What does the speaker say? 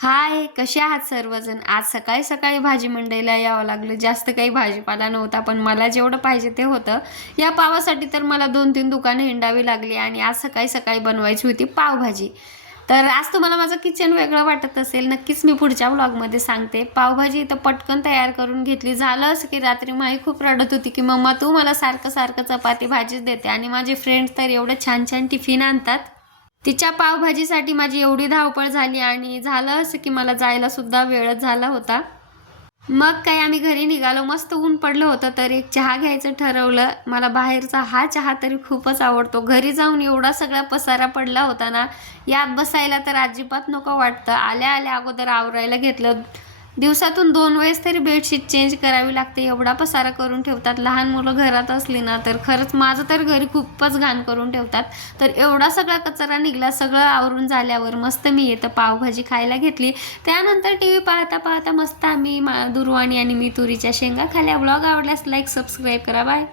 हाय, कसे आहात सर्वजण? आज सकाळी सकाळी भाजी मंडईला यावं लागलं. जास्त काही भाजीपाला नव्हता, पण मला जेवढं पाहिजे ते होतं. या पावासाठी तर मला 2-3 दुकानं हिंडावी लागली आणि आज सकाळी सकाळी बनवायची होती पावभाजी. तर आज तुम्हाला माझं किचन वेगळं वाटत असेल, नक्कीच मी पुढच्या व्लॉगमध्ये सांगते. पावभाजी तर पटकन तयार करून घेतली. झालं असं की रात्री माई खूप रडत होती की मम्मा तू मला सारखं सारखं चपाती भाजीच देते आणि माझे फ्रेंड्स तर एवढे छान छान टिफिन आणतात. तिच्या पावभाजीसाठी माझी एवढी धावपळ झाली आणि झालं असं की मला जायला सुद्धा वेळच झाला होता. मग काय आम्ही घरी निघालो. मस्त ऊन पडलं होतं तर एक चहा घ्यायचं ठरवलं. मला बाहेरचा हा चहा तरी खूपच आवडतो. घरी जाऊन एवढा सगळा पसारा पडला होता ना, यात बसायला तर अजिबात नको वाटतं. आल्या आल्या अगोदर आवरायला घेतलं. दिवसातून 2 वेळेस तरी बेडशीट चेंज करावी लागते. एवढा पसारा करून ठेवतात. लहान मुलं घरात असली ना तर खरंच माझं तर घरी खूपच घाण करून ठेवतात. तर एवढा सगळा कचरा निघाला. सगळं आवरून झाल्यावर मस्त मी इथं पावभाजी खायला घेतली. त्यानंतर टीव्ही पाहता पाहता मस्त आम्ही दुर्वाणी आणि मी तुरीच्या शेंगा खाल्ल्या. व्लॉग आवडल्यास लाईक सबस्क्राईब करा. बाय.